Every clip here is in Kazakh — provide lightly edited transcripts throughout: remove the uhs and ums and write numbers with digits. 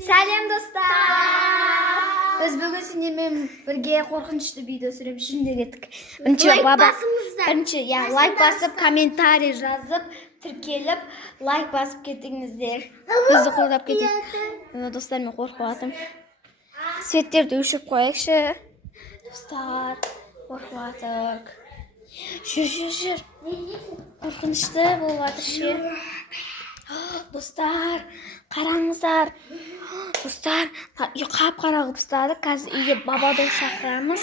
Сәлем достар. Біз бүгін сендермен бірге қорқынышты видео түсіріп жүзінде кеттік. Бірінші лайк басып, комментарий жазып, тіркеліп, лайк басып кеттіңіздер. Бізді қолдап кетейік. Достар, мен қорқып жатырмын. Светтерді өшіріп қояйықшы. Достар, қорқып жатырмық. Жүр. Қорқынышты болып жатыр. Достар, қараңыздар. Достар, үй қап-қара қылып тастадық. Қазір үйге бабадың шақырамыз.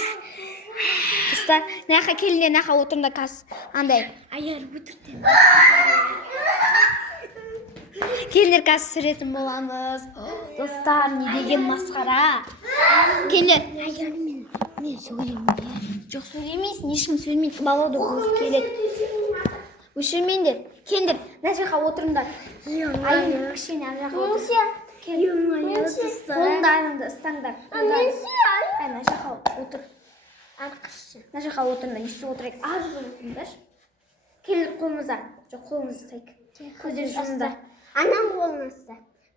Достар, нақа келіндер, нақа отырында қазір андай аяр өтірден. Келіндер қазір сүретін боламыз. Достар, не деген масқара. Келіндер, аяр мен сөйлемеймін. Жоқ, сөйлемейсің, ешкім сөйлемейді. Бабадың өз келеді. Өшірмеңдер. Келіндер, мына жаққа отырыңдар. Айын кішкене ана жаққа отыр. Қолыңды айныңды ұстаңдар. Мына жаққа отыр. Мына жаққа отырыңдар. Естіп отырайық. Аз отырыңдар. Келіндер, қолыңыздар. Жоқ, қолыңызды ұстайық. Көздерін жұмыңдар. Анам қолын ұста.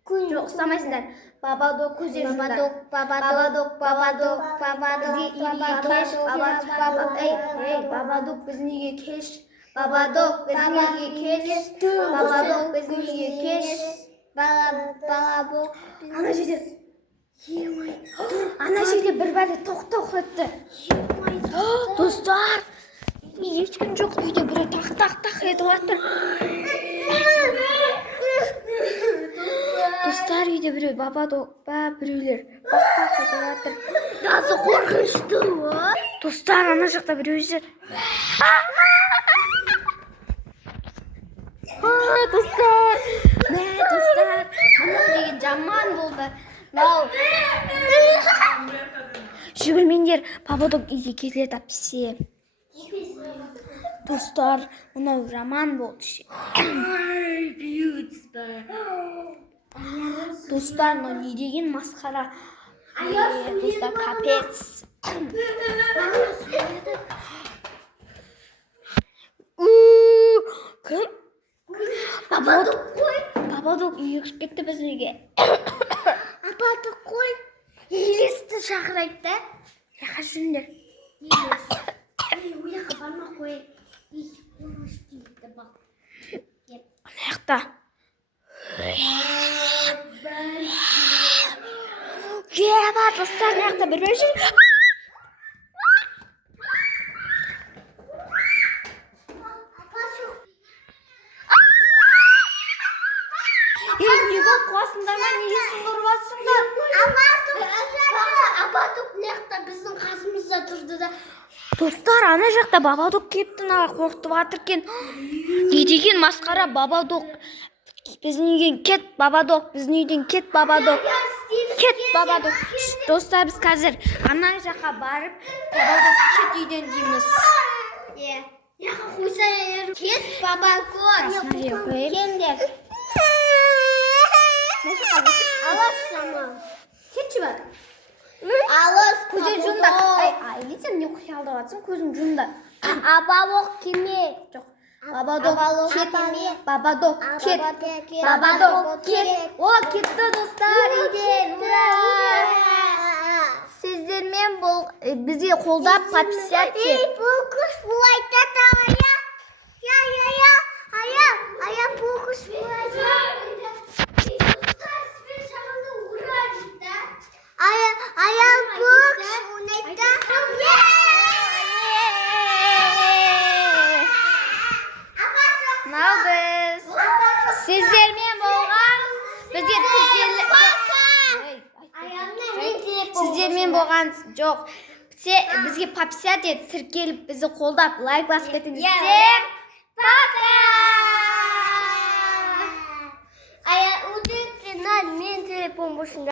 Жоқ, ұстамайсыңдар. Бабадок, көздерін жұмыңдар. Бабадок, біздің үйге келші. Бабадок, біздің үйге келші. Бабадок, біздің үйге келші. Бабадок. Ана жерде. Ана жерде бір бәле тоқ етті. Достар, ешкім жоқ. Үйде біреу тақ етіп жатыр. Достар, үйде біреу бабадок біреулер бақ етіп жатыр. Nasıl korkunçtu bu? Достар, ана жақта біреу жүр. Достар, мұны деген жаман болды. Жүгірмеңдер, бабадок үйге келеді апсе. Достар, мұнау жаман болды. Достар, мұны не деген масқара. Достар, капец. Кім? Бабадок үйге кіріп кетті біздің үйге. Бабадок қой. Елесті шақырайық да. Яқа жүріңдер. Ояққа барма қой. Аяқта. Кеба, достар, аяқта бір жүр. Неге қуасыңдар ма? Неге сұңғырып жатсыңдар? Бабадок неқта біздің қасымызда тұрды да. Достар, ана жақта бабадок кепті, қорқытып жатыр екен. Не деген масқара бабадок. Біздің үйден кет бабадок, біздің үйден кет бабадок. Кет бабадок. Достар, біз қазір ана жаққа барып, бабадок кет үйден дейміз. Яқа қойса кет бабадок. Келіңдер. Алаш сама. Кетші бар. Алаш Көзден жұмда. Ай, сен не қиялдап жатсың? Көзім жұмда. Бабадок кеме. Жоқ. Бабадок кет. Бабадок кет. Бабадок Бабадок кет. О, кетті достар үйден. Ура! Сіздермен бізге қолдап подписать ет. Бұл құс бұлай татау. Ая, бұл құс бұлай. Сіздермен болған бізге сіздермен болған жоқ. Бізге подписать ет, тіркеліп бізді қолдап, лайк басып кетіңіздер. Пока! Ая, өтіріктен мен телефон бұршында.